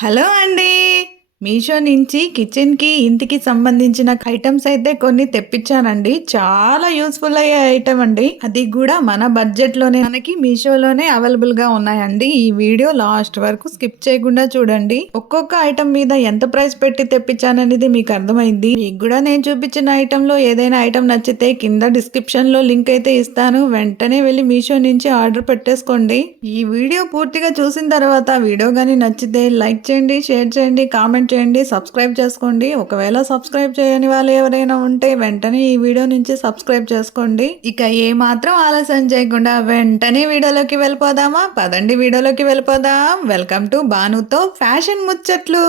Hello అండి. మీషో నుంచి కిచెన్‌కి, ఇంటికి సంబంధించిన ఐటెమ్స్ అయితే కొన్ని తెప్పించానండి. చాలా యూజ్‌ఫుల్ అయ్యే ఐటెమ్ అండి. అది గూడా మన బడ్జెట్‌లోనే మనకి మీషోలోనే అవైలబుల్‌గా ఉన్నాయండి. ఈ వీడియో లాస్ట్ వరకు స్కిప్ చేయకుండా చూడండి. ఒక్కొక్క ఐటెమ్ మీద ఎంత ప్రైస్ పెట్టి తెప్పించాననేది మీకు అర్థమైంది. మీకు గూడా నేను చూపించిన ఐటెమ్‌లో ఏదైనా ఐటెమ్ నచ్చితే కింద డిస్క్రిప్షన్‌లో లింక్ అయితే ఇస్తాను. వెంటనే వెళ్లి మీషో నుంచి ఆర్డర్ పెట్టేసుకోండి. ఈ వీడియో పూర్తిగా చూసిన తర్వాత వీడియో గాని నచ్చితే లైక్ చేయండి, షేర్ చేయండి, కామెంట్ చేయండి, సబ్స్క్రైబ్ చేసుకోండి. ఒకవేళ సబ్స్క్రైబ్ చేయని వాళ్ళు ఎవరైనా ఉంటే వెంటనే ఈ వీడియో నుంచి సబ్స్క్రైబ్ చేసుకోండి. ఇక ఏ మాత్రం ఆలస్యం చేయకుండా వెంటనే వీడియోలోకి వెళ్ళిపోదామా? పదండి వీడియోలోకి వెళ్ళిపోదాం. వెల్కమ్ టు బానుతో ఫ్యాషన్ ముచ్చట్లు.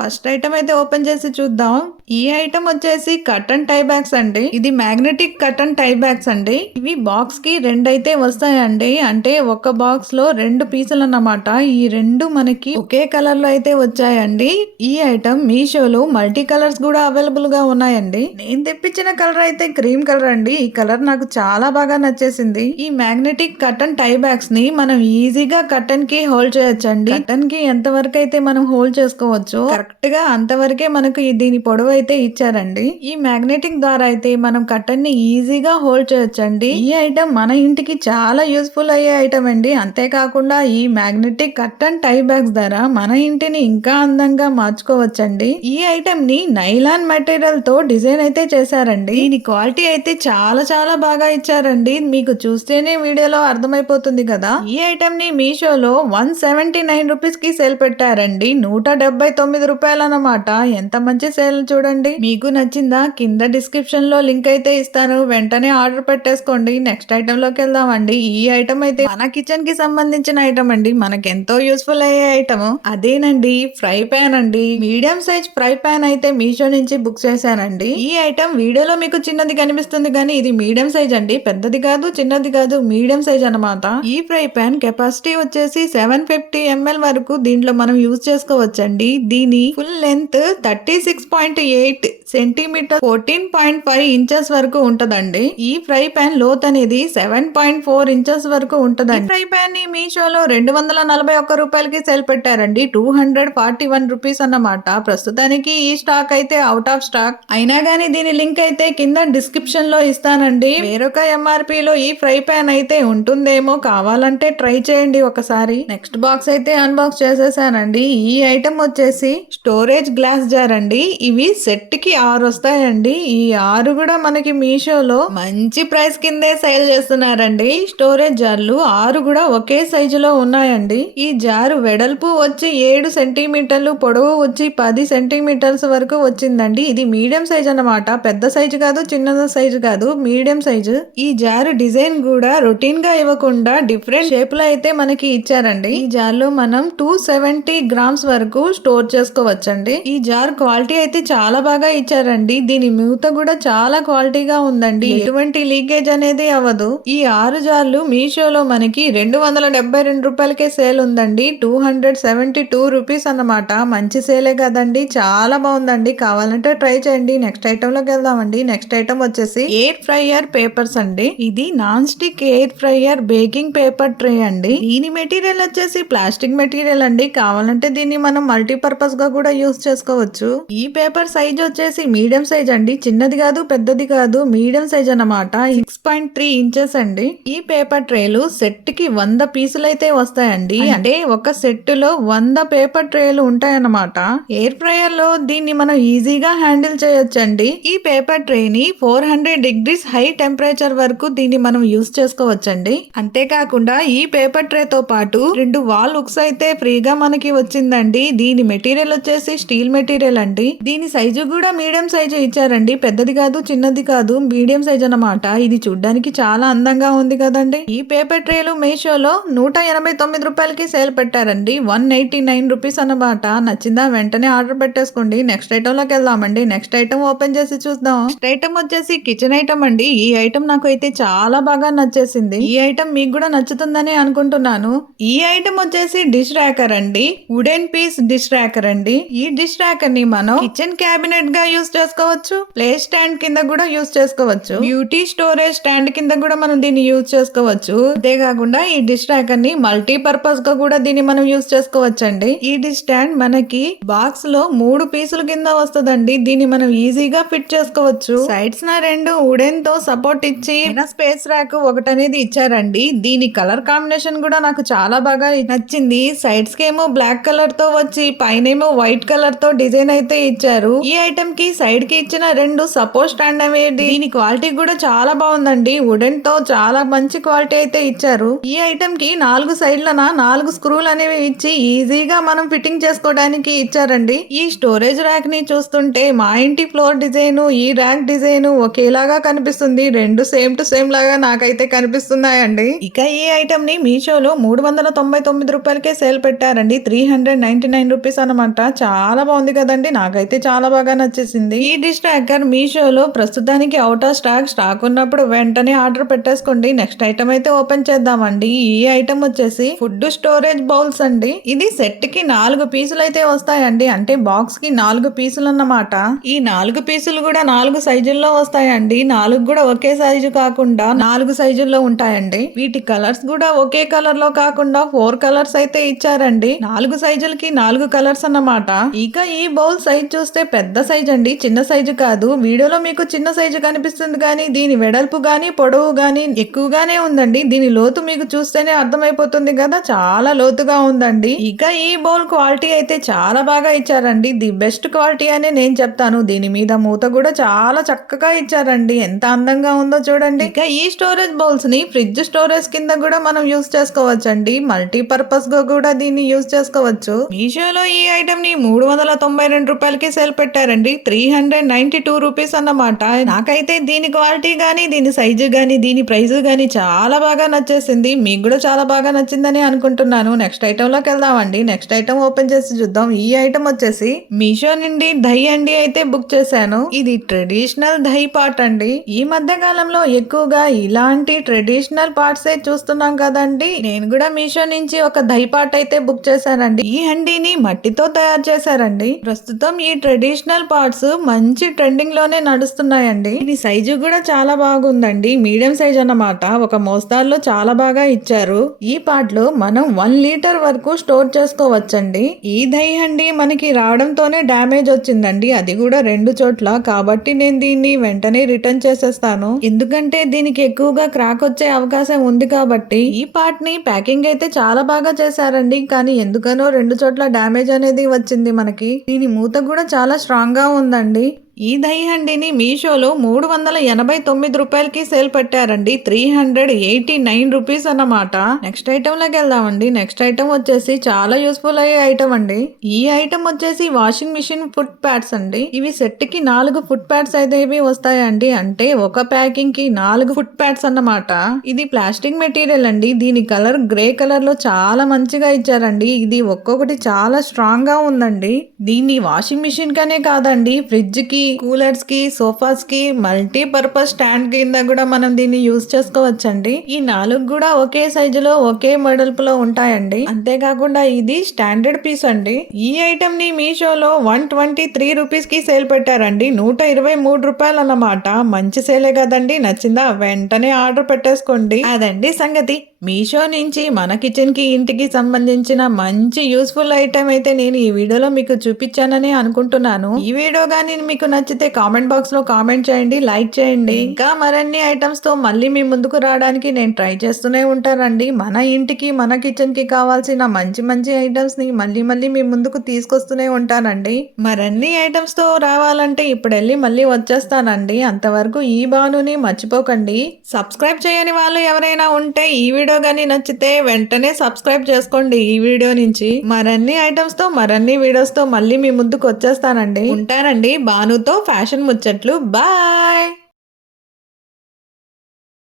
ఫస్ట్ ఐటమ్ అయితే ఓపెన్ చేసి చూద్దాం. ఈ ఐటమ్ వచ్చేసి కటన్ టై బ్యాగ్స్ అండి. ఇది మ్యాగ్నెటిక్ కటన్ టై బ్యాగ్స్ అండి. ఇవి బాక్స్ కి రెండు అయితే వస్తాయండి. అంటే ఒక బాక్స్ లో రెండు పీసులు అన్నమాట. ఈ రెండు మనకి ఒకే కలర్ లో అయితే వచ్చాయండి. ఈ ఐటమ్ మీషోలో మల్టీ కలర్స్ కూడా అవైలబుల్ గా ఉన్నాయండి. నేను తెప్పించిన కలర్ అయితే క్రీమ్ కలర్ అండి. ఈ కలర్ నాకు చాలా బాగా నచ్చేసింది. ఈ మ్యాగ్నెటిక్ కటన్ టై బ్యాగ్స్ ని మనం ఈజీగా కటన్ కి హోల్డ్ చేయొచ్చండి. కటన్ కి ఎంత వరకు అయితే మనం హోల్డ్ చేసుకోవచ్చు కరెక్ట్ గా అంతవరకే మనకు దీని పొడవు అయితే ఇచ్చారండి. ఈ మ్యాగ్నెటిక్ ద్వారా అయితే మనం కటన్ ని ఈజీగా హోల్డ్ చేయొచ్చండి. ఈ ఐటమ్ మన ఇంటికి చాలా యూస్ఫుల్ అయ్యే ఐటమ్ అండి. అంతేకాకుండా ఈ మ్యాగ్నెటిక్ కటన్ టై బ్యాగ్స్ ద్వారా మన ఇంటిని ఇంకా అందంగా మార్చుకోవచ్చండి. ఈ ఐటమ్ ని నైలాన్ మెటీరియల్ తో డిజైన్ అయితే చేశారండి. దీని క్వాలిటీ అయితే చాలా చాలా బాగా ఇచ్చారండి. మీకు చూస్తేనే వీడియోలో అర్థమైపోతుంది కదా. ఈ ఐటమ్ ని మీషోలో 179 రూపీస్ కి సేల్ పెట్టారండి. 179 రూపాయలు అన్నమాట. ఎంత మంచి సేల్ చూడండి. మీకు నచ్చిందా? కింద డిస్క్రిప్షన్ లో లింక్ అయితే ఇస్తాను. వెంటనే ఆర్డర్ పెట్టేసుకోండి. నెక్స్ట్ ఐటమ్ లోకి వెళ్దామండి. ఈ ఐటమ్ అయితే మన కిచెన్ కి సంబంధించిన ఐటమ్ అండి. మనకి ఎంతో యూస్ఫుల్ అయ్యే ఐటమ్ అదేనండి ఫ్రై పాన్ అండి. మీడియం సైజ్ ఫ్రై పాన్ అయితే మీషో నుంచి బుక్ చేశానండి. ఈ ఐటమ్ వీడియోలో మీకు చిన్నది కనిపిస్తుంది కానీ ఇది మీడియం సైజ్ అండి. పెద్దది కాదు, చిన్నది కాదు, మీడియం సైజ్ అన్నమాట. ఈ ఫ్రై పాన్ కెపాసిటీ వచ్చేసి 750 ml వరకు దీంట్లో మనం యూజ్ చేసుకోవచ్చండి. దీని ఫుల్ లెంత్ 36.8 సెంటీమీటర్ 14.5 ఇంచెస్ వరకు ఉంటదండి. ఈ ఫ్రై పాన్ లోత్ అనేది 7.4 ఇంచెస్ వరకు ఉంటదండి. ఫ్రై పాన్ ని మీషోలో 241 రూపాయలకి సేల్ పెట్టారండి. 241 రూపీస్ అన్నమాట. ప్రస్తుతానికి ఈ స్టాక్ అయితే అవుట్ ఆఫ్ స్టాక్. అయినా గానీ దీని లింక్ అయితే కింద డిస్క్రిప్షన్ లో ఇస్తానండి. వేరొక ఎంఆర్పి లో ఈ ఫ్రై పాన్ అయితే ఉంటుందేమో, కావాలంటే ట్రై చేయండి ఒకసారి. నెక్స్ట్ బాక్స్ అయితే అన్బాక్స్ చేసేసానండి. ఈ ఐటమ్ వచ్చేసి స్టోరేజ్ గ్లాస్ జార్ అండి. ఇవి సెట్ కి 6 వస్తాయండి. ఈ 6 కూడా మనకి మీషోలో మంచి ప్రైస్ కిందే సేల్ చేస్తున్నారండి. స్టోరేజ్ జార్లు 6 కూడా ఒకే సైజులో ఉన్నాయండి. ఈ జారు వెడల్పు వచ్చి 7 సెంటీమీటర్లు, పొడవు వచ్చి 10 సెంటీమీటర్స్ వరకు వచ్చిందండి. ఇది మీడియం సైజ్ అన్నమాట. పెద్ద సైజు కాదు, చిన్న సైజు కాదు, మీడియం సైజు. ఈ జారు డిజైన్ కూడా రొటీన్ గా ఇవ్వకుండా డిఫరెంట్ షేప్ లో అయితే మనకి ఇచ్చారండి. ఈ జార్లో మనం 270 గ్రామ్స్ వరకు స్టోర్ చేసుకోవచ్చండి. ఈ జార్ క్వాలిటీ అయితే చాలా బాగా ఇచ్చారండి. దీని మూత కూడా చాలా క్వాలిటీగా ఉందండి. ఎటువంటి లీకేజ్ అనేది అవ్వదు. ఈ 6 జార్లు మీషోలో మనకి 272 రూపాయలకే సేల్ ఉందండి. 272 రూపీస్ అన్నమాట. మంచి సేలే కదండి. చాలా బాగుందండి. కావాలంటే ట్రై చేయండి. నెక్స్ట్ ఐటమ్ లోకి వెళ్దామండి. నెక్స్ట్ ఐటమ్ వచ్చేసి ఎయిర్ ఫ్రైయర్ పేపర్స్ అండి. ఇది non stick air fryer baking paper tray అండి. దీని మెటీరియల్ వచ్చేసి ప్లాస్టిక్ మెటీరియల్ అండి. కావాలంటే దీన్ని మనం మల్టీపర్పస్ గా కూడా యూస్ చేసుకోవచ్చు. ఈ పేపర్ సైజ్ వచ్చేసి మీడియం సైజ్ అండి. చిన్నది కాదు, పెద్దది కాదు, మీడియం సైజ్ అన్నమాట. 6.3 ఇంచెస్ అండి. ఈ పేపర్ ట్రేలు సెట్ కి 100 పీసులు అయితే వస్తాయండి. అంటే ఒక సెట్ లో 100 పేపర్ ట్రేలు ఉంటాయన్నమాట. ఎయిర్ ఫ్రైయర్ లో దీన్ని మనం ఈజీగా హ్యాండిల్ చేయొచ్చండి. ఈ పేపర్ ట్రే ని 400 డిగ్రీస్ హై టెంపరేచర్ వరకు దీన్ని మనం యూస్ చేసుకోవచ్చండి. అంతేకాకుండా ఈ పేపర్ ట్రే తో పాటు 2 వాల్ హుక్స్ అయితే ఫ్రీగా మనకి వచ్చిందండి. దీని మెటీరియల్ వచ్చేసి స్టీల్ మెటీరియల్ అండి. దీని సైజు కూడా మీడియం సైజు ఇచ్చారండి. పెద్దది కాదు, చిన్నది కాదు, మీడియం సైజ్ అన్నమాట. ఇది చూడ్డానికి చాలా అందంగా ఉంది కదండి. ఈ పేపర్ ట్రేలు మీషోలో 189 రూపాయలకి సేల్ పెట్టారండి. 189 రూపీస్ అన్నమాట. నచ్చిందా వెంటనే ఆర్డర్ పెట్టేసుకోండి. నెక్స్ట్ ఐటమ్ లోకి వెళ్దామండి. నెక్స్ట్ ఐటమ్ ఓపెన్ చేసి చూద్దాం. నెక్స్ట్ ఐటమ్ వచ్చేసి కిచెన్ ఐటమ్ అండి. ఈ ఐటమ్ నాకు అయితే చాలా బాగా నచ్చేసింది. ఈ ఐటమ్ మీకు కూడా నచ్చుతుందని అనుకుంటున్నాను. ఈ ఐటమ్ వచ్చేసి డిష్ ర్యాకర్ అండి. వుడెన్ పీస్ డిష్ ర్యాకర్ అండి. ఈ డిష్ ర్యాకర్ ని మనం కిచెన్ క్యాబినెట్ గా యూస్ చేసుకోవచ్చు. ప్లే స్టాండ్ కింద కూడా యూస్ చేసుకోవచ్చు. బ్యూటీ స్టోరేజ్ స్టాండ్ కింద కూడా మనం దీన్ని యూజ్ చేసుకోవచ్చు. అంతేకాకుండా ఈ డిష్ ర్యాకర్ ని మల్టీపర్పస్ గా కూడా దీన్ని మనం యూజ్ చేసుకోవచ్చండి. ఈ డిష్ స్టాండ్ మనకి బాక్స్ లో 3 పీసుల కింద వస్తుందండి. దీన్ని మనం ఈజీగా ఫిట్ చేసుకోవచ్చు. సైడ్స్ న 2 వుడెన్ తో సపోర్ట్ ఇచ్చి స్పేస్ ర్యాక్ ఒకటి అనేది ఇచ్చారండి. దీని కలర్ కాంబినేషన్ కూడా నాకు చాలా బాగా నచ్చింది. సైడ్స్ కి ఏమో బ్లాక్ కలర్ తో వచ్చి పైన ఏమో వైట్ కలర్ తో డిజైన్ అయితే ఇచ్చారు. ఈ ఐటమ్ కి సైడ్ కి ఇచ్చిన 2 సపోర్ట్ స్టాండ్ అనేది దీని క్వాలిటీ కూడా చాలా బాగుందండి. వుడెన్ తో చాలా మంచి క్వాలిటీ అయితే ఇచ్చారు. ఈ ఐటమ్ కి 4 సైడ్లన 4 స్క్రూలు అనేవి ఇచ్చి ఈజీగా మనం ఫిట్టింగ్ చేసుకోవడానికి ఇచ్చారండి. ఈ స్టోరేజ్ ర్యాక్ ని చూస్తుంటే మా ఇంటి ఫ్లోర్ డిజైన్ ఈ ర్యాక్ డిజైన్ ఒకేలాగా కనిపిస్తుంది. 2 సేమ్ టు సేమ్ లాగా నాకైతే కనిపిస్తున్నాయండి. ఇక ఈ ఐటమ్ ని మీషోలో 399 రూపాయలకే సేల్ పెట్టారండి. 399 రూపీస్ అనమాట. చాలా బాగుంది కదండి. నాకైతే చాలా బాగా నచ్చేసింది. ఈ డిష్ ర్యాకర్ మీషోలో ప్రస్తుతానికి అవుట్ ఆఫ్ స్టాక్ ఉన్నప్పుడు వెంటనే ఆర్డర్ పెట్టేసుకోండి. నెక్స్ట్ ఐటమ్ అయితే ఓపెన్ చేద్దామండి. ఈ ఐటమ్ వచ్చేసి ఫుడ్ స్టోరేజ్ బౌల్స్ అండి. ఇది సెట్ కి 4 పీసులు అయితే వస్తాయండి. అంటే బాక్స్ కి 4 పీసులు అన్నమాట. ఈ 4 పీసులు కూడా 4 సైజుల్లో వస్తాయండి. 4 కూడా ఒకే సైజు కాకుండా 4 సైజుల్లో ఉంటాయండి. వీటి కలర్స్ కూడా ఒకే కలర్ లో కాకుండా 4 కలర్స్ అయితే ఇచ్చారండి. 4 సైజులకి 4 కలర్స్ అన్నమాట. ఇక ఈ బౌల్ సైజ్ చూస్తే పెద్ద సైజ్ అండి, చిన్న సైజు కాదు. వీడియోలో మీకు చిన్న సైజు కనిపిస్తుంది కానీ దీని వెడల్పు గానీ పొడవు గానీ ఎక్కువగానే ఉందండి. దీని లోతు మీకు చూస్తేనే అర్థమైపోతుంది కదా, చాలా లోతుగా ఉందండి. ఇక ఈ బౌల్ క్వాలిటీ అయితే చాలా బాగా ఇచ్చారండి. ది బెస్ట్ క్వాలిటీ అని నేను చెప్తాను. దీని మీద మూత కూడా చాలా చక్కగా ఇచ్చారండి. ఎంత అందంగా ఉందో చూడండి. ఇక ఈ స్టోరేజ్ బౌల్స్ ని ఫ్రిడ్జ్ స్టోరేజ్ కింద కూడా మనం యూస్ చేసుకోవచ్చండి. మల్టీపర్పస్ గా కూడా దీన్ని యూస్ చేసుకోవచ్చు. మీషోలో ఈ ఐటమ్ ని 392 రూపాయలకి సేల్ పెట్టారండి. 392 రూపీస్ అన్నమాట. నాకైతే దీని క్వాలిటీ గానీ దీని సైజు గానీ దీని ప్రైస్ గానీ చాలా బాగా నచ్చేసింది. మీకు కూడా చాలా బాగా నచ్చిందని అనుకుంటున్నాను. నెక్స్ట్ ఐటమ్ లోకి వెళ్దామండి. నెక్స్ట్ ఐటమ్ ఓపెన్ చేసి చూద్దాం. ఈ ఐటమ్ వచ్చేసి మీషో నుండి దహి అండి అయితే బుక్ చేశాను. ఇది ట్రెడిషనల్ దహి పాట్ అండి. ఈ మధ్య కాలంలో ఎక్కువగా ఇలాంటి ట్రెడిషనల్ పార్ట్స్ చూస్తున్నాం కదండి. నేను కూడా మీషో నుంచి ఒక దహి పాట్ అయితే బుక్ చేశానండి. ఈ హండీని మట్టితో తయారు చేశారండి. ప్రస్తుతం ఈ ట్రెడిషనల్ పార్ట్స్ మంచి ట్రెండింగ్ లోనే నడుస్తున్నాయండి. ఇది సైజు కూడా చాలా బాగుందండి. మీడియం సైజ్ అన్నమాట. ఒక మోస్తార్లో చాలా బాగా ఇచ్చారు. ఈ పార్ట్ లో మనం 1 లీటర్ వరకు స్టోర్ చేసుకోవచ్చండి. ఈ దహి హండీ మనకి రావడంతోనే డ్యామేజ్ వచ్చిందండి. అది కూడా 2 చోట్ల. కాబట్టి నేను దీన్ని వెంటనే రిటర్న్ చేసేస్తాను. ఎందుకంటే దీనికి ఎక్కువగా క్రాక్ వచ్చే అవకాశం ఉంది కాబట్టి. ఈ పార్ట్ ని ప్యాకింగ్ అయితే చాలా బాగా చేశారండి. కానీ ఎందుకనో 2 చోట్ల డ్యామేజ్ అనేది వచ్చింది మనకి. దీని మూత కూడా చాలా స్ట్రాంగ్ గా ఉందండి. ఈ దహి హండీని మీషోలో 389 రూపాయలకి సేల్ పెట్టారండి. 389 రూపీస్ అన్నమాట. నెక్స్ట్ ఐటమ్ లోకి వెళ్దామండి. నెక్స్ట్ ఐటమ్ వచ్చేసి చాలా యూస్ఫుల్ అయ్యే ఐటమ్ అండి. ఈ ఐటమ్ వచ్చేసి వాషింగ్ మిషన్ ఫుట్ ప్యాడ్స్ అండి. ఇవి సెట్ కి 4 ఫుట్ ప్యాడ్స్ అయితే వస్తాయండి. అంటే ఒక ప్యాకింగ్ కి 4 ఫుట్ ప్యాడ్స్ అన్నమాట. ఇది ప్లాస్టిక్ మెటీరియల్ అండి. దీని కలర్ గ్రే కలర్ లో చాలా మంచిగా ఇచ్చారండి. ఇది ఒక్కొక్కటి చాలా స్ట్రాంగ్ గా ఉందండి. దీన్ని వాషింగ్ మిషన్ కనే కాదండి, ఫ్రిడ్జ్ కి, కూలర్స్ కి, సోఫాస్ కి, మల్టీపర్పస్ స్టాండ్ కింద కూడా మనం దీన్ని యూజ్ చేసుకోవచ్చండి. ఈ 4 కూడా ఒకే సైజులో ఒకే మోడల్పులో ఉంటాయండి. అంతేకాకుండా ఇది స్టాండర్డ్ పీస్ అండి. ఈ ఐటమ్ ని మీషోలో 123 రూపీస్ కి సేల్ పెట్టారండి. 123 రూపాయలు అన్నమాట. మంచి సేలే కదండి. నచ్చిందా వెంటనే ఆర్డర్ పెట్టేసుకోండి. అదండి సంగతి. మీషో నుంచి మన కిచెన్ కి ఇంటికి సంబంధించిన మంచి యూస్ఫుల్ ఐటమ్ అయితే నేను ఈ వీడియోలో మీకు చూపించానని అనుకుంటున్నాను. ఈ వీడియో గానీ మీకు నచ్చితే కామెంట్ బాక్స్ లో కామెంట్ చేయండి, లైక్ చేయండి. ఇంకా మరిన్ని ఐటమ్స్ తో మళ్ళీ మీ ముందుకు రావడానికి నేను ట్రై చేస్తూనే ఉంటానండి. మన ఇంటికి మన కిచెన్ కి కావాల్సిన మంచి మంచి ఐటమ్స్ ని మళ్ళీ మీ ముందుకు తీసుకొస్తూనే ఉంటానండి. మరిన్ని ఐటమ్స్ తో రావాలంటే ఇప్పుడు వెళ్ళి మళ్ళీ వచ్చేస్తానండి. అంతవరకు ఈ బానుని మర్చిపోకండి. సబ్స్క్రైబ్ చేయని వాళ్ళు ఎవరైనా ఉంటే ఈ వీడియో గానీ నచ్చితే వెంటనే సబ్స్క్రైబ్ చేసుకోండి. ఈ వీడియో నుంచి మరిన్ని ఐటమ్స్ తో మరిన్ని వీడియోస్ తో మళ్ళీ మీ ముందుకు వచ్చేస్తానండి. ఉంటానండి. బానుతో ఫ్యాషన్ ముచ్చట్లు. బాయ్.